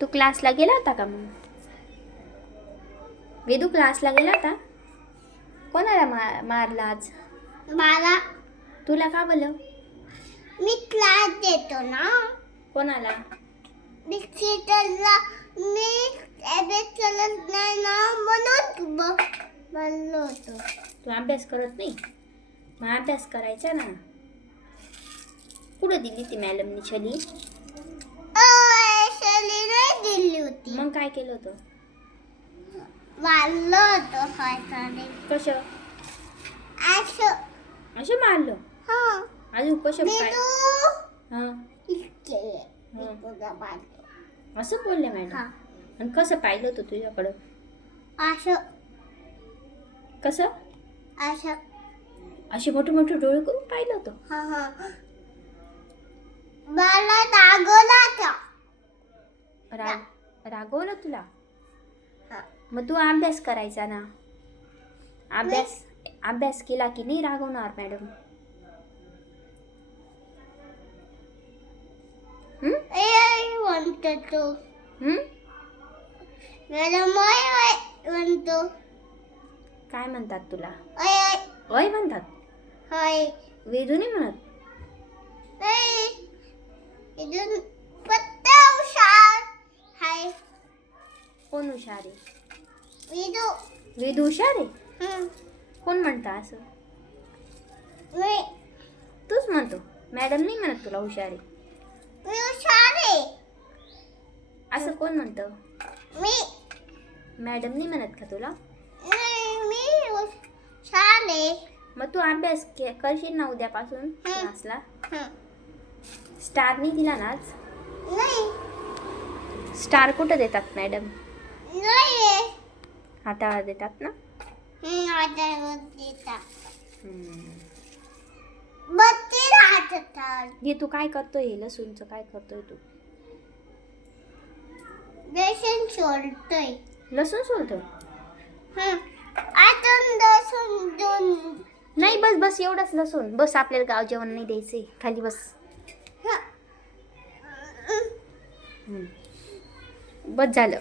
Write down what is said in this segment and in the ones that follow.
तू क्लासला गेला होता का मग? वेदू क्लासला गेला होता? कोणाला मारला आज? मला. तुला का बोलव? मी क्लास देतो ना. कोणाला? मी टीचरला. मी अभ्यास करत नाही ना म्हणून बोललो होतो. तू अभ्यास करत नाही? मग अभ्यास करायचा ना. कुठं दिली ती मॅडमनी छली? शैली नाही दिली होती. मग काय केलं होतं? मारलं होतं हाताने. कसं? असं. असं मारलं? हा. अजून कसं मी काय? तू हां केले. मी हां. तुला मारलं. असं बोलले मॅडम? हा. आणि कसं पाहिलं होतं तुझ्याकडं? असं. कसं? असं. असे मोठे मोठे डोळे करून पाहिलं होतं? हा हा. मला रागवला होता. रागवलं तुला? हा. मग तू अभ्यास करायचा ना. अभ्यास केला की नाही रागवणार मॅडम? म्हणतो तू. हम्म? मॅडम म्हणतो. काय म्हणतात तुला? अय अय म्हणतात? होय. वेदू नाही म्हणत? इथून पत्ता हुशार हाय. कोण हुशार आहे? विदू. वेदू हुशार आहे? कोण म्हणतं असं? मी. तूच म्हणतो. मॅडम नाही म्हणत तुला हुशार आहे. मी हुशार आहे. असं कोण म्हणतं? मी. मॅडम नाही म्हणत का तुला? मी हुशार आहे. मग तू अभ्यास करशील ना उद्यापासून क्लासला? हं. स्टार नाही दिला ना आज? नाही. स्टार कुठं देतात मॅडम? नाही. हातावर देतात ना? आता देतात. हम्म. बत्ती राहतात. हे तू काय करतोय? हे लसूणचं काय करतोय तू? बेसन सोडतोय. लसूण सोलतोय? आता लसूण दोन. नाही, बस बस एवढंच लसूण. बस, आपल्याला गाव जेवण नाही द्यायचंय. खाली बस. बस झालं.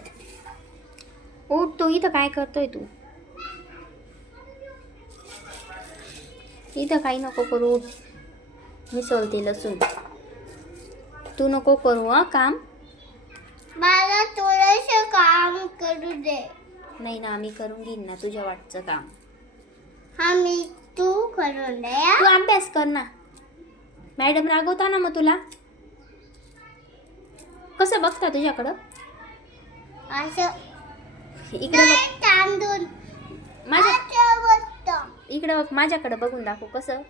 उठ तू. इथं काय करतोय तू? इथं काही नको करू. उठ. मी सोलते लसूण. तू नको करू हा काम. मला थोडंसं काम करू दे. नाही ना, मी करून घेईन ना तुझ्या वाटचं काम. हा, मी तू करून दे. तू अभ्यास कर ना. मॅडम रागवता ना मग तुला? कसं बघता तुझ्याकडं? असं. इकडे बघ. तांदूळ. इकडे बघ. माझ्याकडे बघून दाखव. कसं?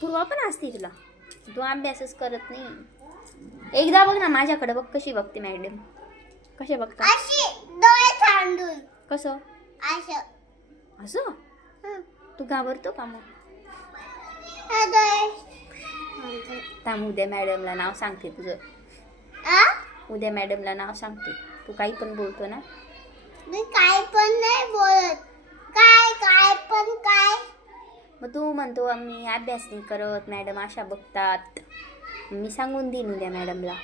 पूर्वा पण असते तुला. तू अभ्यासच करत नाही. एकदा बघ ना माझ्याकडे बघ. कशी बघते मॅडम? कसे बघता? तांदूळ. कसं? असं. असं? तू घाबरतो का मग? थांब, उद्या मॅडमला नाव सांगते तुझं. उद्या मॅडमला नाव सांगते. तू काही पण बोलतो ना? मी काय पण नाही बोलत. काय पण काय. मग तू म्हणतो मी अभ्यास नाही करत, मॅडम अशा बघतात. मी सांगून देईन उद्या मॅडमला.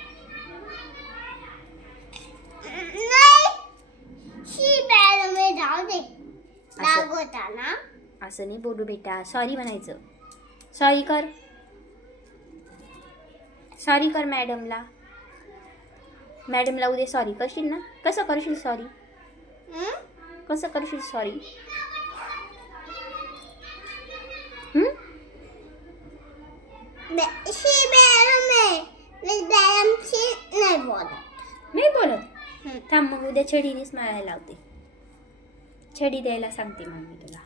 जाऊ दे. रागवताना असं नाही बोलू बेटा. सॉरी म्हणायचं. सॉरी कर. सॉरी कर मॅडमला. मॅडमला उद्या सॉरी करशील ना? कसं करशील सॉरी? कसं करशील सॉरी? नाही बोलत? थांब, मग उद्या छडीनेच मारायला लावते. छडी द्यायला सांगते मग मी तुला.